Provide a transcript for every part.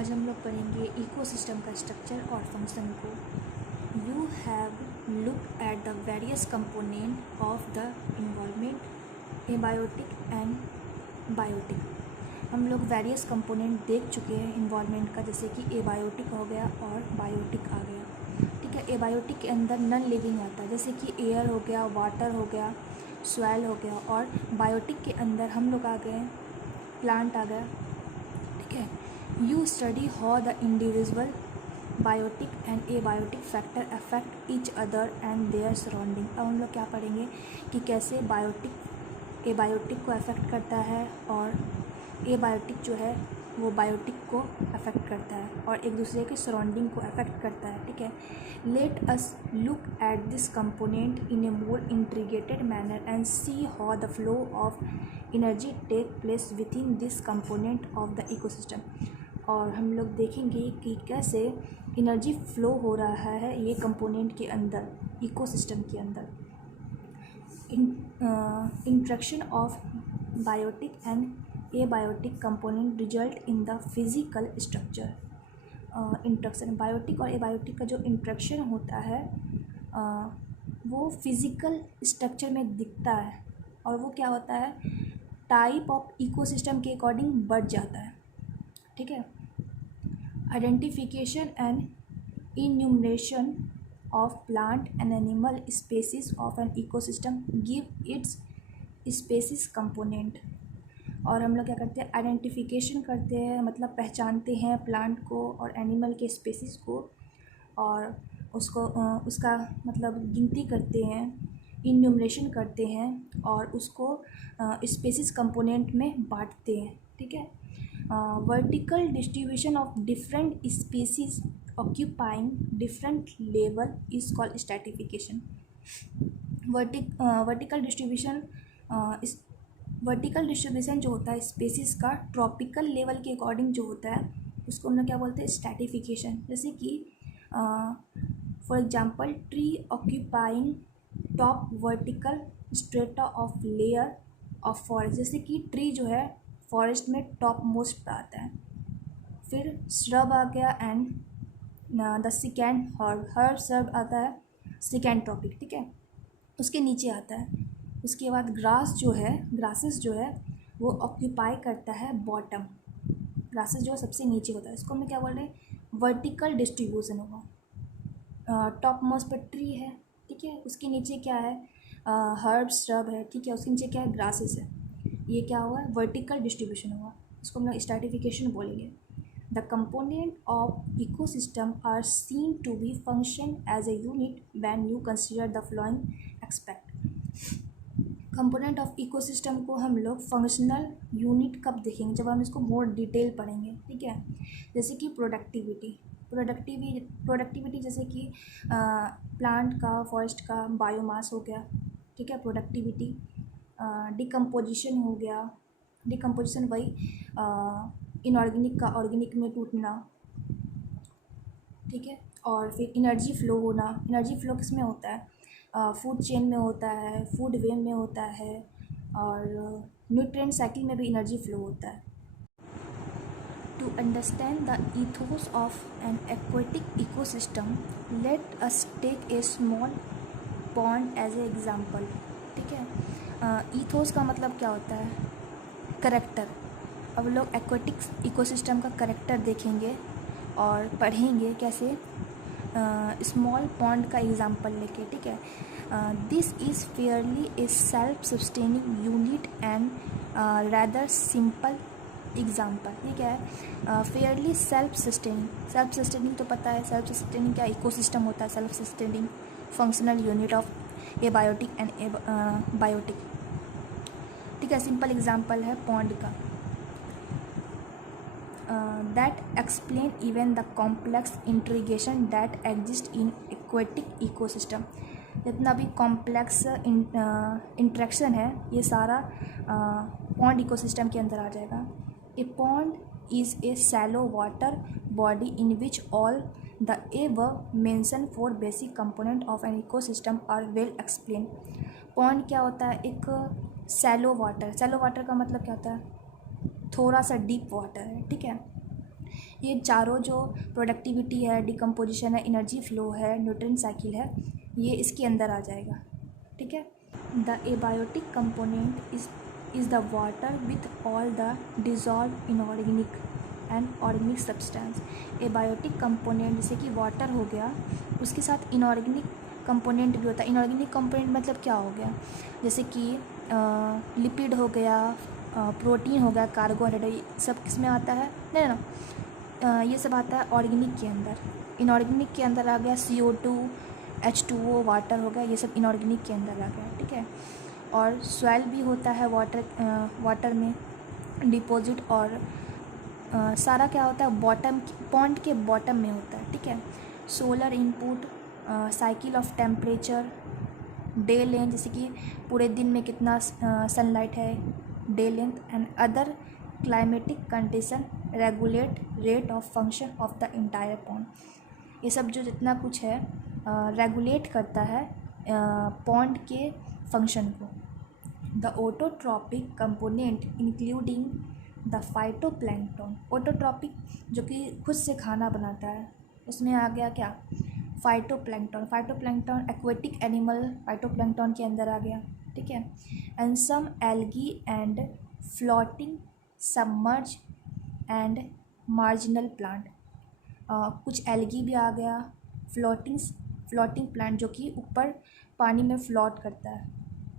आज हम लोग पढ़ेंगे इकोसिस्टम का स्ट्रक्चर और फंक्शन को। You have look at the various component of the involvement abiotic and biotic. हम लोग वेरियस कंपोनेंट देख चुके हैं इन्वॉल्वमेंट का, जैसे कि एबायोटिक हो गया और बायोटिक आ गया। ठीक है, एबायोटिक के अंदर नॉन लिविंग आता है, जैसे कि एयर हो गया, वाटर हो गया, सॉइल हो गया। और बायोटिक के अंदर हम लोग आ गए, प्लांट आ गया। ठीक है, you study how the individual biotic and abiotic factor affect each other and their surrounding. अब हम लोग क्या पढ़ेंगे कि कैसे बायोटिक एबायोटिक को अफेक्ट करता है और एबायोटिक जो है वो बायोटिक को अफेक्ट करता है और एक दूसरे के सराउंडिंग को अफेक्ट करता है। ठीक है, let us look at this component in a more integrated manner and see how the flow of energy take place within this component of the ecosystem. और हम लोग देखेंगे कि कैसे एनर्जी फ्लो हो रहा है ये कंपोनेंट के अंदर, इकोसिस्टम के अंदर। Interaction of biotic and abiotic component result in the physical structure. Interaction biotic और एबायोटिक का जो इंट्रैक्शन होता है वो फिजिकल स्ट्रक्चर में दिखता है और वो क्या होता है, टाइप ऑफ इकोसिस्टम के अकॉर्डिंग बढ़ जाता है। ठीक है, identification and enumeration of plant and animal species of an ecosystem give its species component. और हम लोग क्या करते हैं, आइडेंटिफिकेशन करते हैं, मतलब पहचानते हैं प्लांट को और एनिमल के स्पेसीज को और उसको उसका मतलब गिनती करते हैं, इन्यूमरेशन करते हैं और उसको स्पेसीज कंपोनेंट में बांटते हैं। ठीक है, vertical distribution of different species occupying different level is called stratification. Vertical distribution जो होता है स्पीसीज का ट्रॉपिकल लेवल के अकॉर्डिंग जो होता है उसको हम लोग क्या बोलते हैं, स्ट्रैटिफिकेशन। जैसे कि for example tree occupying top vertical strata of layer of forest. जैसे कि ट्री जो है फॉरेस्ट में टॉप मोस्ट पे आता है। फिर श्रब आ गया and the second herb shrub आता है सेकेंड टॉपिक। ठीक है, उसके नीचे आता है। उसके बाद ग्रास जो है, ग्रासेस जो है वो ऑक्यूपाई करता है बॉटम। ग्रासेस जो है सबसे नीचे होता है, इसको हम क्या बोल रहे हैं, वर्टिकल डिस्ट्रीब्यूशन होगा। टॉप मोस्ट पर ट्री है, ठीक है, उसके नीचे क्या है, हर्ब श्रब है, ठीक है, उसके नीचे क्या है, ग्रासेस है। ये क्या हुआ, वर्टिकल डिस्ट्रीब्यूशन हुआ, इसको हम लोग स्ट्रैटिफिकेशन बोलेंगे। The component of ecosystem are seen to be function as a unit when you consider the following aspect. Component of ecosystem को हम लोग फंक्शनल यूनिट कब देखेंगे, जब हम इसको मोर डिटेल पढ़ेंगे। ठीक है, जैसे कि प्रोडक्टिविटी जैसे कि प्लांट का, फॉरेस्ट का बायोमास हो गया। ठीक है, प्रोडक्टिविटी। डिकम्पोजिशन हो गया, डिकम्पोजिशन वही इनऑर्गेनिक का ऑर्गेनिक में टूटना। ठीक है, और फिर एनर्जी फ्लो होना। एनर्जी फ्लो किस में होता है, फूड चेन में होता है, फूड वेब में होता है और न्यूट्रिएंट साइकिल में भी एनर्जी फ्लो होता है। To understand the ethos of an aquatic ecosystem let us take a small pond as an example. ठीक है, ethos का मतलब क्या होता है, करेक्टर। अब लोग एक्वेटिक इकोसिस्टम का करेक्टर देखेंगे और पढ़ेंगे कैसे, स्मॉल पॉन्ड का एग्जांपल लेके। ठीक है, this is Fairlie A self sustaining unit and rather simple example. ये क्या है, फेयरली सेल्फ सस्टेनिंग तो पता है, सेल्फ सस्टेनिंग क्या इकोसिस्टम होता है, self sustaining functional unit of abiotic and biotic. ठीक है, सिंपल एग्जांपल है पॉन्ड का। That explain even the complex integration that exist in aquatic ecosystem. जितना भी कॉम्प्लेक्स इंट्रैक्शन है ये सारा पॉन्ड इकोसिस्टम के अंदर आ जाएगा। A pond is a shallow water body in which all the above mention four basic component of an ecosystem are well explain. Pond क्या होता है, एक सैलो वाटर। सैलो वाटर का मतलब क्या होता है, थोड़ा सा डीप वाटर है। ठीक है, ये चारों जो प्रोडक्टिविटी है, डिकम्पोजिशन है, एनर्जी फ्लो है, न्यूट्रिएंट साइकिल है, ये इसके अंदर आ जाएगा, ठीक है। The abiotic component is the water with all the dissolve inorganic and organic substance. Abiotic component जैसे कि वाटर हो गया, उसके साथ इनऑर्गेनिक कंपोनेंट भी होता है। इनऑर्गेनिक कंपोनेंट मतलब क्या हो गया, जैसे कि लिपिड हो गया, प्रोटीन हो गया, कार्बोहाइड्रेट, सब किस में आता है, नहीं ना, ये सब आता है ऑर्गेनिक के अंदर। इनऑर्गेनिक के अंदर आ गया CO2, H2O, वाटर हो गया, ये सब इनऑर्गेनिक के अंदर आ गया, ठीक है। और सॉइल भी होता है वाटर में डिपॉजिट, और सारा क्या होता है पॉन्ड के बॉटम में होता है, ठीक है। Solar input, cycle of temperature, day length, जैसे कि पूरे दिन में कितना सनलाइट है, day length, and other climatic condition regulate rate of function of the entire pond. ये सब जो जितना कुछ है रेगुलेट करता है पॉन्ड के फंक्शन को। The autotrophic component including the phytoplankton. Autotrophic जो कि खुद से खाना बनाता है, उसमें आ गया क्या, phytoplankton. Phytoplankton aquatic animal phytoplankton के अंदर आ गया, ठीक है। And some algae and floating submerge and marginal plant. कुछ एल्गी भी आ गया, फ्लोटिंग प्लांट जो कि ऊपर पानी में फ्लोट करता है,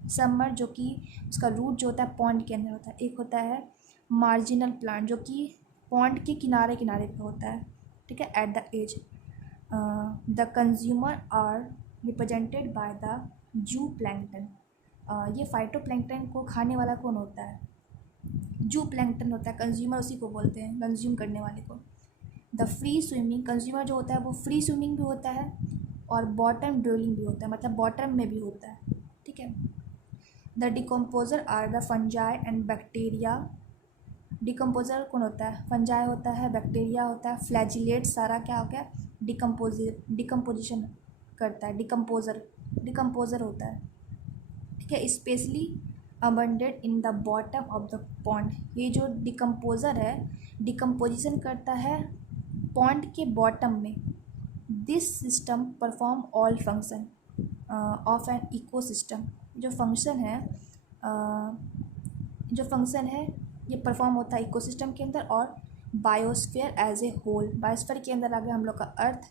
सबमर्ज जो कि उसका रूट जो होता है पॉन्ड के अंदर होता है, एक होता है मार्जिनल प्लांट जो कि पॉन्ड के किनारे किनारे पे होता है, ठीक है, at the edge. The consumer are represented by the zooplankton. ये फाइटोप्लैंक्टन को खाने वाला कौन होता है, जू प्लैंक्टन होता है, कंज्यूमर उसी को बोलते हैं, कंज्यूम करने वाले को। द फ्री स्विमिंग, कंज्यूमर जो होता है वो फ्री स्विमिंग भी होता है और बॉटम ड्वेलिंग भी होता है, मतलब बॉटम में भी होता है, ठीक है। The decomposer are the fungi and bacteria. Decomposer कौन होता है, फंजाई होता है, बैक्टीरिया होता है, फ्लैजिलेट सारा क्या हो गया, डिकम्पोजिशन करता है, डिकम्पोजर होता है, ठीक है। Specially abounded in the bottom of the pond. ये जो डिकम्पोजर है डिकम्पोजिशन करता है पॉन्ड के बॉटम में। This system perform all function of an ecosystem. जो फंक्शन है ये परफॉर्म होता है इकोसिस्टम के अंदर और biosphere as a whole. Biosphere के अंदर आ गया हम लोग का अर्थ,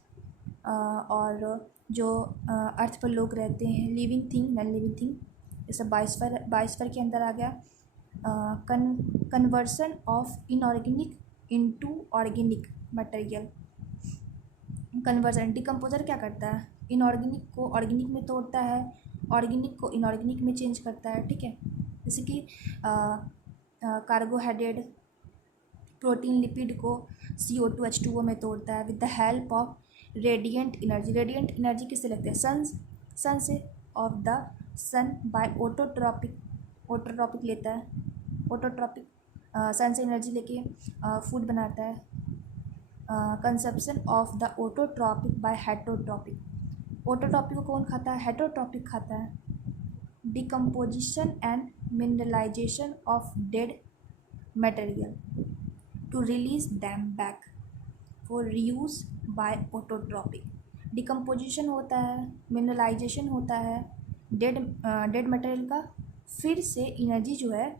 और जो अर्थ पर लोग रहते हैं, living thing, non living thing, ये सब बायोस्फीयर के अंदर आ गया। Conversion of inorganic into organic material. Conversion, decomposer क्या करता है, इनऑर्गेनिक को ऑर्गेनिक में तोड़ता है, ऑर्गेनिक को इनऑर्गेनिक में चेंज करता है, ठीक है। जैसे कि कार्बोहाइड्रेट, प्रोटीन, लिपिड को CO2, H2O में तोड़ता है with the help of radiant energy. Radiant energy किससे लगते हैं, सन से, of the sun by autotrophic लेता है, ऑटोट्रॉपिक सन से एनर्जी लेके फूड बनाता है। Consumption of the autotrophic by heterotrophic. Autotrophic को कौन खाता है, हेटरोट्रॉपिक खाता है। Decomposition and mineralisation of dead material to release them back for reuse by autotrophic. Decomposition होता है, मिनरलाइजेशन होता है डेड मटेरियल का, फिर से एनर्जी जो है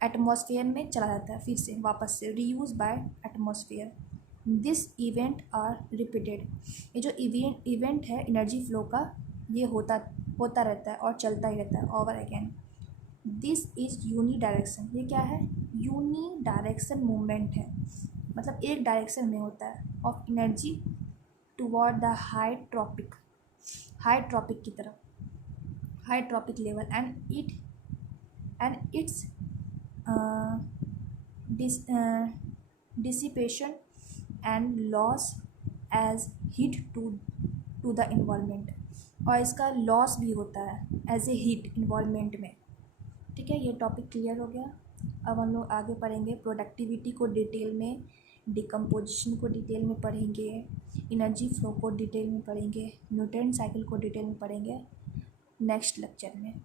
एटमॉस्फेयर में चला जाता है, फिर से वापस से reuse by atmosphere. This event are repeated. ये जो इवेंट है एनर्जी फ्लो का, ये होता रहता है और चलता ही रहता है over again. This is uni direction. ये क्या है, यूनी डायरेक्शन मूवमेंट है, मतलब एक डायरेक्शन में होता है of energy toward the high trophic की तरफ, high trophic level, and its dissipation and loss as heat to the environment. और इसका लॉस भी होता है एज ए हीट इन्वायरमेंट में, ठीक है। ये टॉपिक क्लियर हो गया। अब हम लोग आगे पढ़ेंगे प्रोडक्टिविटी को डिटेल में, डिकम्पोजिशन को डिटेल में पढ़ेंगे, एनर्जी फ्लो को डिटेल में पढ़ेंगे, न्यूट्रिएंट साइकिल को डिटेल में पढ़ेंगे नेक्स्ट लेक्चर में।